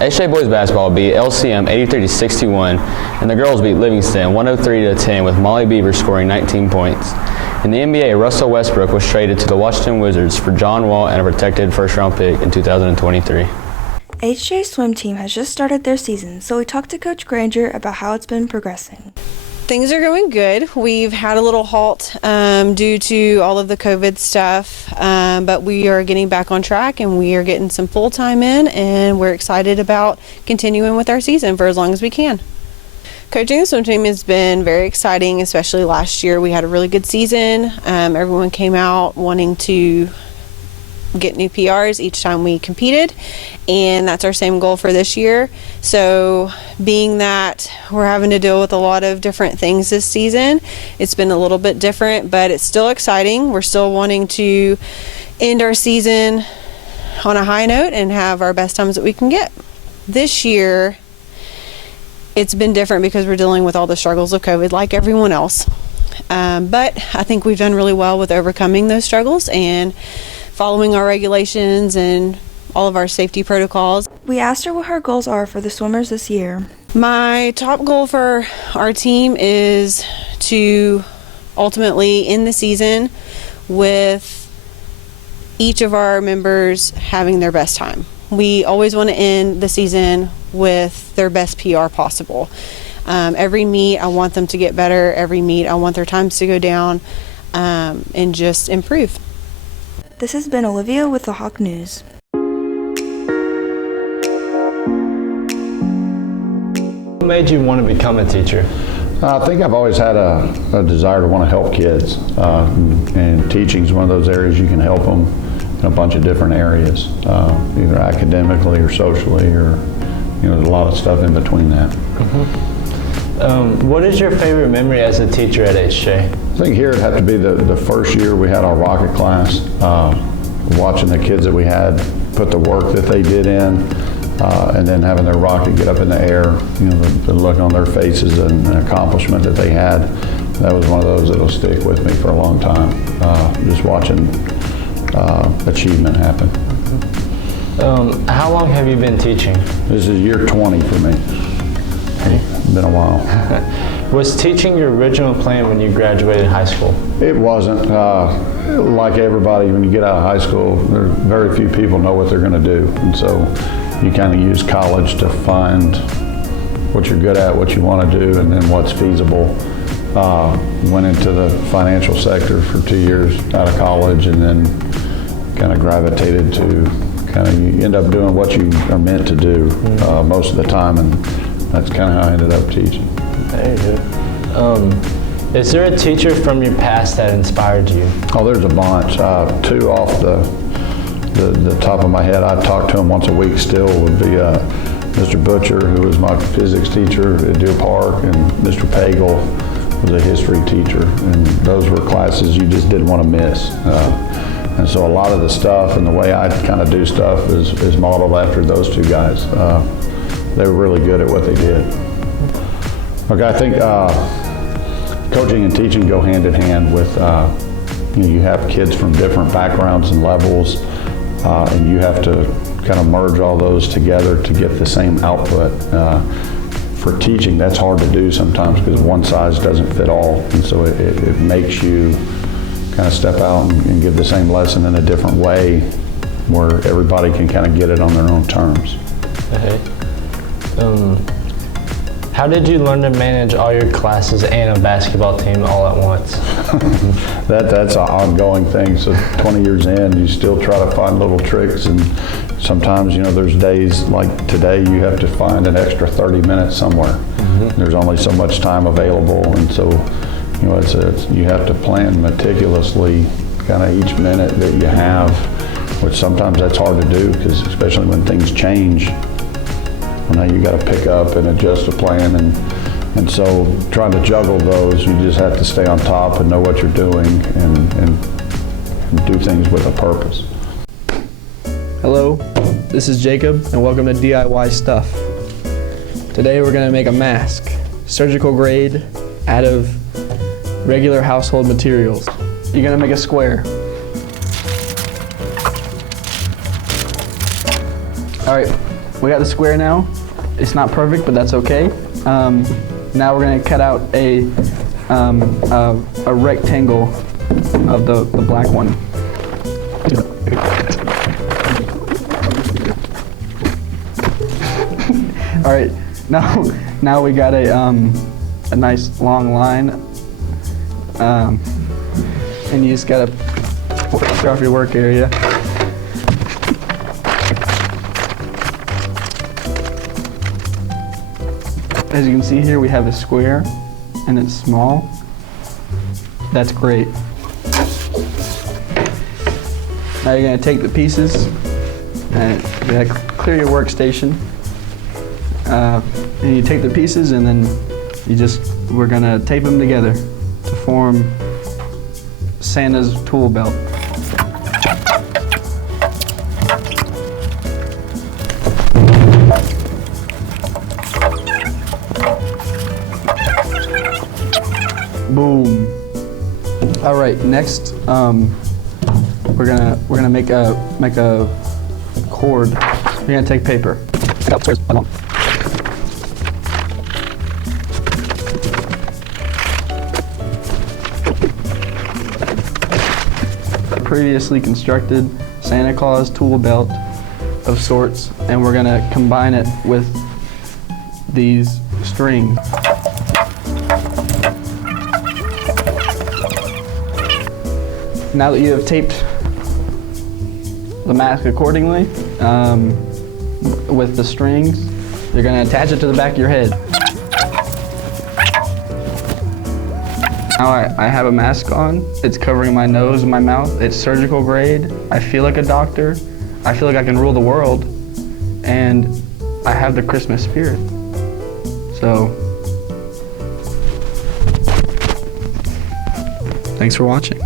HJ boys basketball beat LCM 83-61, and the girls beat Livingston 103-10 with Molly Beaver scoring 19 points. In the NBA, Russell Westbrook was traded to the Washington Wizards for John Wall and a protected first-round pick in 2023. HJ's swim team has just started their season, so we talked to Coach Granger about how it's been progressing. Things are going good. We've had a little halt due to all of the COVID stuff, but we are getting back on track and we are getting some full time in, and we're excited about continuing with our season for as long as we can. Coaching the swim team has been very exciting, especially last year. We had a really good season. Everyone came out wanting to get new PRs each time we competed, and that's our same goal for this year. So being that we're having to deal with a lot of different things this season, it's been a little bit different, but it's still exciting. We're still wanting to end our season on a high note and have our best times that we can get. This year it's been different because we're dealing with all the struggles of COVID like everyone else, but I think we've done really well with overcoming those struggles and following our regulations and all of our safety protocols. We asked her what her goals are for the swimmers this year. My top goal for our team is to ultimately end the season with each of our members having their best time. We always want to end the season with their best PR possible. Every meet, I want them to get better. Every meet, I want their times to go down and just improve. This has been Olivia with the Hawk News. What made you want to become a teacher? I think I've always had a desire to want to help kids, and teaching is one of those areas you can help them in a bunch of different areas, either academically or socially, or there's a lot of stuff in between that. What is your favorite memory as a teacher at HJ? I think here it had to be the first year we had our rocket class, watching the kids that we had put the work that they did in, and then having their rocket get up in the air, the look on their faces and the accomplishment that they had. That was one of those that'll stick with me for a long time, just watching achievement happen. How long have you been teaching? This is year 20 for me. It's been a while. Was teaching your original plan when you graduated high school? It wasn't. Like everybody, when you get out of high school, very few people know what they're going to do. And so you kind of use college to find what you're good at, what you want to do, and then what's feasible. Went into the financial sector for 2 years out of college, and then kind of gravitated to you end up doing what you are meant to do most of the time, and that's kind of how I ended up teaching. Very good. Is there a teacher from your past that inspired you? Oh, there's a bunch. Two off the top of my head. I talk to him once a week still, would be Mr. Butcher, who was my physics teacher at Deer Park, and Mr. Pagel was a history teacher. And those were classes you just didn't want to miss. And so a lot of the stuff and the way I kind of do stuff is modeled after those two guys. They were really good at what they did. Okay, I think coaching and teaching go hand in hand with, you have kids from different backgrounds and levels, and you have to kind of merge all those together to get the same output. For teaching, that's hard to do sometimes because one size doesn't fit all, and so it makes you kind of step out and give the same lesson in a different way where everybody can kind of get it on their own terms. Okay. How did you learn to manage all your classes and a basketball team all at once? That's an ongoing thing. So 20 years in, you still try to find little tricks, and sometimes, there's days like today you have to find an extra 30 minutes somewhere. There's only so much time available, and so you have to plan meticulously kind of each minute that you have, which sometimes that's hard to do because especially when things change. Now you got to pick up and adjust a plan, and so trying to juggle those, you just have to stay on top and know what you're doing and do things with a purpose. Hello, this is Jacob, and welcome to DIY Stuff. Today we're going to make a mask, surgical grade, out of regular household materials. You're going to make a square. All right. we got the square now. It's not perfect, but that's okay. Now we're gonna cut out a rectangle of the black one. All right, now we got a nice long line, and you just gotta work off your work area. As you can see here, we have a square, and it's small. That's great. Now you're gonna take the pieces, and you're gonna clear your workstation. And you take the pieces, and then we're gonna tape them together to form Santa's tool belt. Boom. All right, next we're gonna make a cord. You're gonna take paper. Previously constructed Santa Claus tool belt of sorts, and we're gonna combine it with these strings. Now that you have taped the mask accordingly with the strings, you're going to attach it to the back of your head. Now I have a mask on. It's covering my nose and my mouth. It's surgical grade. I feel like a doctor. I feel like I can rule the world. And I have the Christmas spirit. So, thanks for watching.